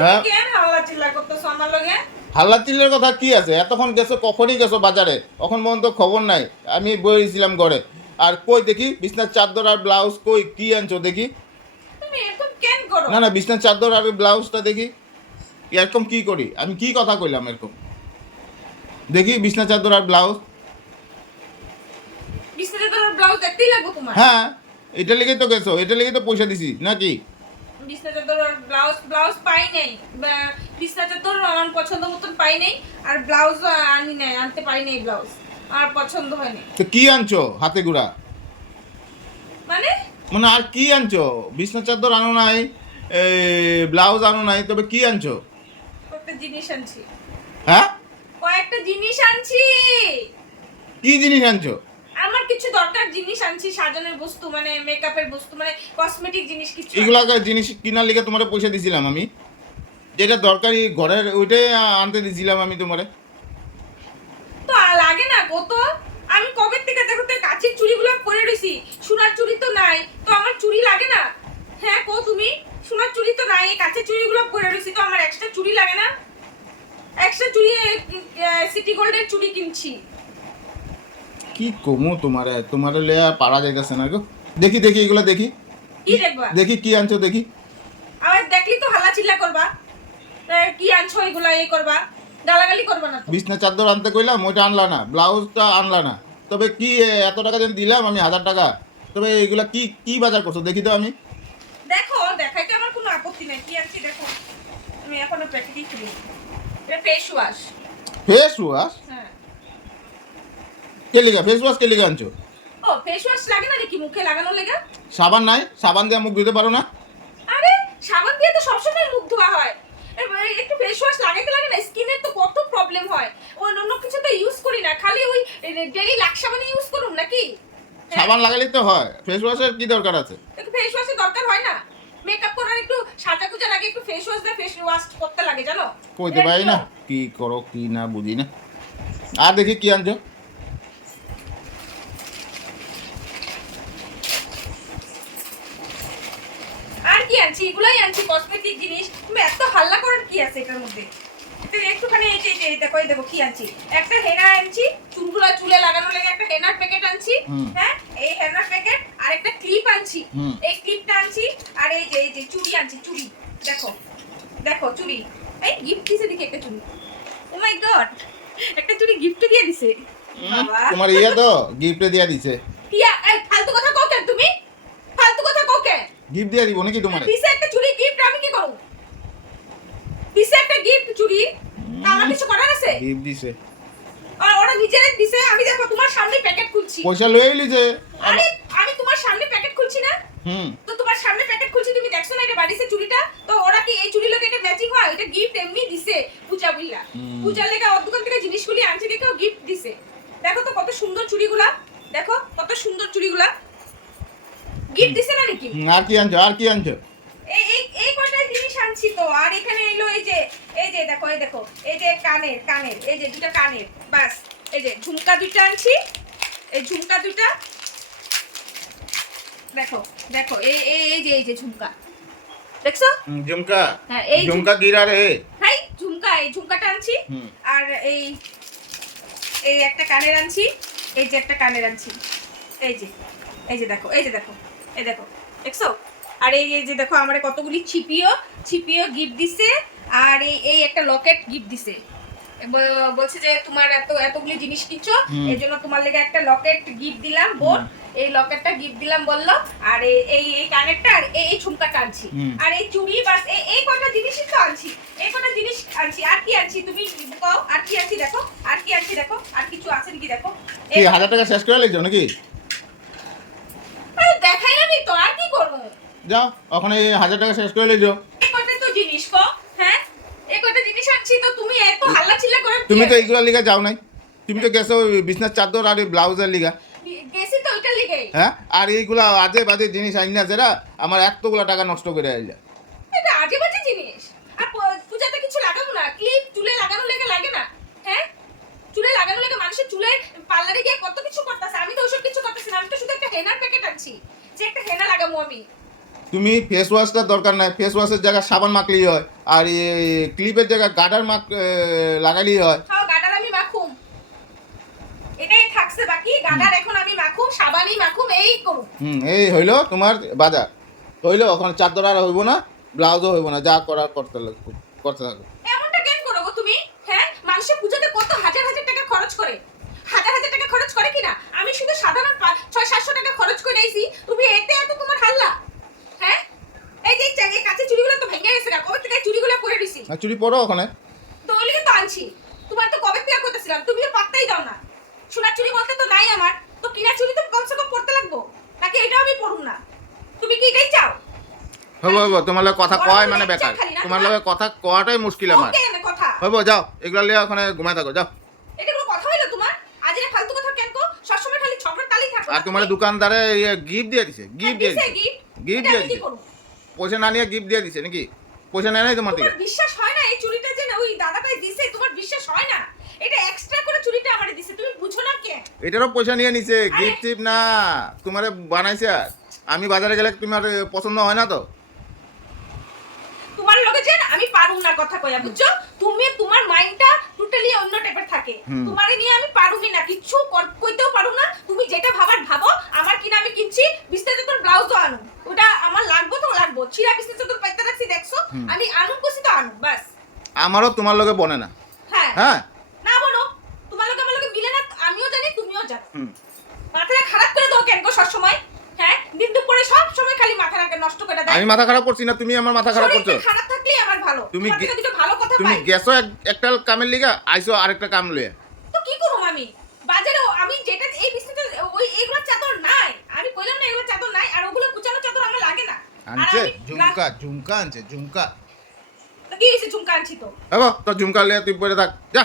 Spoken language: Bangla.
হ্যাঁ? হাল্লা চিল্লের কথা কি আছে? এতক্ষণ গেছো কখনই গেছো বাজারে? তখন পর্যন্ত খবর নাই। আমি বইছিলাম ঘরে। আর কই দেখি বিছনার চাদর আর ব্লাউজ কই? কি আনছো দেখি? না না বিছনার চাদর আর ব্লাউজটা দেখি। এরকম কি করি? আমি কি কথা কইলাম এরকম? দেখি বিছনা চাদর আর ব্লাউজ হ্যাঁ এটা লেগে তো গেছো। এটা লেগে তো পয়সা দিছি নাকি? বিছনাটা তোর ব্লাউজ ব্লাউজ পাই নাই। বা- বিছনাটা তোর আমার পছন্দ মতন পাই নাই আর ব্লাউজ আনি নাই আনতে পারি নাই ব্লাউজ আমার পছন্দ হয়নি তো কি আনছো হাতে গুড়া? মানে? মানে আর কি আনছো? বিছনা চাদর আনো নাই ব্লাউজ আনো নাই তবে কি আনছো? কয়েকটা জিনিস আনছি। হ্যাঁ? কয়েকটা জিনিস আনছি। কি জিনিস আনছো? কিছু দরকার জিনিস আনছি সাজানোর বস্তু মানে মেকআপের বস্তু মানে কসমেটিক জিনিস কিছু এগুলা জিনিস কিনার লিগে তোমারে পয়সা দিছিলাম আমি। যেটা দরকারি ঘরের ওইটাই আনতে দিছিলাম আমি তোমারে। তো লাগে না কত আমি কবে থেকে দেখো তো কাছের চুড়িগুলো পরে রইছি। সোনার চুড়ি তো নাই তো আমার চুড়ি লাগে না? হ্যাঁ কো তুমি সোনার চুড়ি তো নাই এই কাছের চুড়িগুলো পরে রইছি তো আমার এক্সট্রা চুড়ি লাগে না? এক্সট্রা চুড়ি সিটি গোল্ডের চুড়ি কিনছি। কি কমো তোমারে? তোমারে লে পারা যাইতেছে না গো। দেখি দেখি এগুলো দেখি। কি দেখবা? দেখি কি আনছো দেখি। আবার দেখলি তো হাল্লা চিল্লা করবা কি আনছো এগুলা এই করবা? গালাগালি করবা না বিছনা চাদর আনতে কইলাম ওইটা আনলা না। ব্লাউজটা আনলা না। তবে কি এত টাকা যেন দিলাম আমি হাজার টাকা? তবে এগুলা কি কি বাজার করছ দেখি তো আমি। দেখো দেখাইতে আমার কোনো আপত্তি নাই। কি আনছি দেখো। আমি এখনও প্যাকেটই খুলি এটা ফেস ওয়াশ ফেস ওয়াশ হ্যাঁ। কে লিগা? ফেস ওয়াশ কে লিগা আনছো? ও ফেস ওয়াশ লাগে না নাকি মুখে লাগানো লেগে? সাবান নাই সাবান দিয়ে মুখ ধুতে পারো না। আরে সাবান দিয়ে তো সবসময় মুখ ধোয়া হয়। একটু ফেস ওয়াশ লাগাতে লাগে না? স্কিনের তো কত প্রবলেম হয়। ও অন্য কিছু তো ইউজ করি না। খালি ওই ডেলি লাক্স সাবান ইউজ করুম নাকি? হ্যাঁ, সাবান লাগালে তো হয়। ফেস ওয়াশের কি দরকার আছে? একটু ফেস ওয়াশের দরকার হয় না। মেকআপ করার একটু সাজা গুজার আগে একটু ফেস ওয়াশ দিয়ে ফেস ওয়াশ করতে লাগে জানো? কইতে পারি না। কি করো কি না বুঝি না। আর দেখি কি আনছো? কি আনছি? এগুলাই আনছি কসমেটিক জিনিস। তুমি এত হাল্লা করার কি আছে এটার মধ্যে? একটুখানি এই যে এই যে এই দেখো এই দেখো কি আনছি। একটা হেনা আনছি চুলগুলো চুলে লাগানোর লাগে একটা হেনার প্যাকেট আনছি হ্যাঁ? এই হেনার প্যাকেট আর একটা ক্লিপ আনছি। এই ক্লিপটা আনছি আর এই যে এই যে চুড়ি আনছি চুড়ি। দেখো দেখো চুড়ি। এই গিফট দিছে দেখি একটা চুড়ি। ও মাই গড একটা চুড়ি গিফট দিয়ে দিছে। তোমার ইয়ে তো গিফটে দিয়া দিছে টিয়া এই ফালতু কথা কও কেন তুমি ফালতু কথা কও কেন গিফট দিয়া দিব নাকি তোমার? দিছে একটা চুড়ি গিফট আমি কি করব? দিছে একটা গিফট চুড়ি তা আমার কিছু করার আছে? গিফট দিছে। আর ওরা নিজেরাই দিছে আমি দেখো তোমার সামনে প্যাকেট খুলছি। পয়সা লয়ে লিছে আরে আমি তোমার সামনে প্যাকেট খুলছি না? হুম। তো তোমার সামনে প্যাকেট খুলছি তুমি দেখছ না এটা বাড়িছে চুড়িটা তো ওরা কি এই চুড়ি লোকে এটা ম্যাচিং হয়? এটা গিফট এমনি দিছে পূজা বুইলা। পূজার লেগে ওর দোকান থেকে জিনিসগুলি আনছে দেখেও গিফট দিছে। দেখো তো কত সুন্দর চুড়িগুলা দেখো কত সুন্দর চুড়িগুলা গিফট দিছে না নাকি? আর কি আনছো আর কি আনছো? এই এই এই কটা জিনিস আনছি তো আর এখানে এলো এই যে এই যে দেখো এই দেখো এই যে কানের কানের এই যে দুটো কানের বাস এই যে ঝুমকা দুটো আনছি এই ঝুমকা দুটো দেখো দেখো এই এই এই যে এই যে ঝুমকা দেখছ? ঝুমকা হ্যাঁ, এই ঝুমকা গিরা রে হাই ঝুমকা এই ঝুমকাটা আনছি আর এই এই একটা কানের আনছি এই যে একটা কানের আনছি এই যে এই যে দেখো এই যে দেখো এই দেখো দেখছ? আর এই যে দেখো আমার কতগুলি ছিপিও ছিপিও গিফট দিছে আর এই এই একটা লকেট গিফট দিছে। বলছে যে তোমার এত এতগুলি জিনিস কিনছো। এই জন্য তোমার লেগে একটা লকেট গিফট দিলাম বোন। এই লকেটটা গিফট দিলাম বলল। আর এই এই কানেরটা আর এই ঝুমকাটা আনছি। আর এই চুড়ি বাস এই এই কটা জিনিসই তো আনছি। এই কটা জিনিস আনছি। আর কি আনছি তুমি কও আর কি আনছি দেখো? আর কি আনছি দেখো? আর কিছু আছে নাকি দেখো? এই- হাজার টাকা শেষ করে লিখছো নাকি আরে দেখাই আমি তো আর কি করব যাও ওখানে হাজার টাকা শেষ করে এই জিনিস কো হ্যাঁ? এই জিনিস আনছি তো তুমি এত হাল্লা চিল্লা করে তুমি তো এইগুলা লিগা যাও নাই। তুমি তো গেছো বিছনার চাদর আর ব্লাউজের লিগা। গেছি তো ওইটা লিগেই। হ্যাঁ? আর এইগুলা আজে বাজে জিনিস আইন না যারা আমার এতগুলা টাকা নষ্ট করে আইলা। এটা আজে বাজে জিনিস? আর পূজাতে কিছু লাগাবো না? ক্লিপ চুলে লাগানো লেগে লাগে না? হ্যাঁ? চুলে লাগানো লেগে মানুষের চুলে পার্লারে গিয়ে কত কিছু করতেছে? আমি তো ওসব কিছু করতেছি না। আমি তো শুধু একটা হেনার প্যাকেট আনছি। যে একটা হেনা লাগাবো আমি। তুমি ফেস ওয়াশটা দরকার নাই ফেস ওয়াশের জায়গায় সাবান মাখলেই হয় আর ক্লিপের জায়গায় গার্ডার মাখ লাগালেই হয়। খাও গাডার আমি মাখুম। এটাই থাকছে বাকি গাডার এখন আমি মাখুম সাবানই মাখুম এই করুম হুম এই হইল তোমার বাজার। হইল ওখানে চাদর আর হইব না ব্লাউজও হইব না যা করার করতে লাগবে করতে থাকো এমনটা কেন করো গো তুমি হ্যাঁ মানুষের পুজোতে কত হাজার হাজার টাকা খরচ করে হাজার হাজার টাকা খরচ করে কিনা আমি শুধু সাধারণ পা- ছয় সাতশো টাকা খরচ করে আইছি তুমি এতে এত তোমার হাল্লা হ্যাঁ এই যে এই যে কাছে চুড়িগুলো তো ভেঙে গেছে না কবে থেকে এই চুড়িগুলো পরে দিছি আর চুরি পরো ওখানে। তো তো আনছি। তোমার তো কবে করতেছিলাম? তুমিও পাত্তাই দাও না। সোনার চুড়ি বলতে তো নাই আমার। তো কিনা চুড়ি তো কমসে কম পড়তে লাগবো। নাকি এটাও আমি পড়ুম না? তুমি কি এটাই চাও? তোমার লগে কথা কয় মানে বেকার। তোমার তোমার? লগে কথা কওয়াটাই মুশকিল আমার। হইব যাও এগুলো লিয়ে ওখানে ঘুমাই থাকো যাও। এটা কোনো কথা হইল তোমার? আজ এটা ফালতু কথা কেন কো? সবসময় খালি ঝগড়া তালি থাকো আর তোমার দোকানদারে গিফট দিয়ে দিছে গিফট দিয়ে দিছে গিফট দিয়ে দিছে। পয়সা না নিয়ে গিফট দিয়ে দিছে নাকি? পয়সা নেয় নাই তোমার থেকে? বিশ্বাস হয় না এই চুড়িটা যে না ওই দাদাটাই দিছে তোমার বিশ্বাস হয় না। এটা এক্সট্রা করে চুড়িটা আমারে দিছে তুমি বুঝো না কে? এটারও পয়সা নিয়ে নিছে গিফট টিপ না তোমার বানাইছে আর। আমি বাজারে গেলে তোমার পছন্দ হয় না তো? তোমার লগে যে না, আমি পারুম না কথা কইয়া বুঝছ? তুমি তোমার মাইন্ডটা টোটালি অন্য টাইপের থাকে। তোমারে নিয়ে আমি পারুমি না কিচ্ছু কইতেও পারু না। তুমি যেটা ভাবার ভাবো। আমার কিনা আমি কিনছি বিস্তারিত তোর ব্লাউজও আনো ওটা আমার লাগবো তো লাগবো। চিরা বিস্তারিত তোর পাইতে রাখছি দেখছ? আমি আনুম কইছি তো আনুম বাস। আমারও তোমার লগে বনে না। হ্যাঁ। হ্যাঁ। না বলো। মিলে না আমিও জানি তুমিও জানো। মাথাটা খারাপ করে দাও কেন গো সবসময়? হ্যাঁ? দিন দুপুরে সব সময় খালি মাথাটাকে নষ্ট করে আমি মাথা খারাপ করছি না তুমি আমার মাথা খারাপ করছ? খারাপ থাকলেই আমার ভালো। তুমি ভালো কথা তুমি গেছো একটা কামের লিগা আইসো আরেকটা কাম লইয়া। তো কি আমি? বাজারে আমি যেটা এই বিস্তারিত ওই এইগুলো চাদর নাই। আমি কইলাম না এগুলো চাদর নাই আর ওগুলো কুচানো চাদর আমার লাগে না। আনছে? ঝুমকা ঝুমকা আনছে ঝুমকা। কি হয়েছে ঝুমকা আনছি তো। দেখো তো ঝুমকা লিয়ে তুই পরে থাক। যা।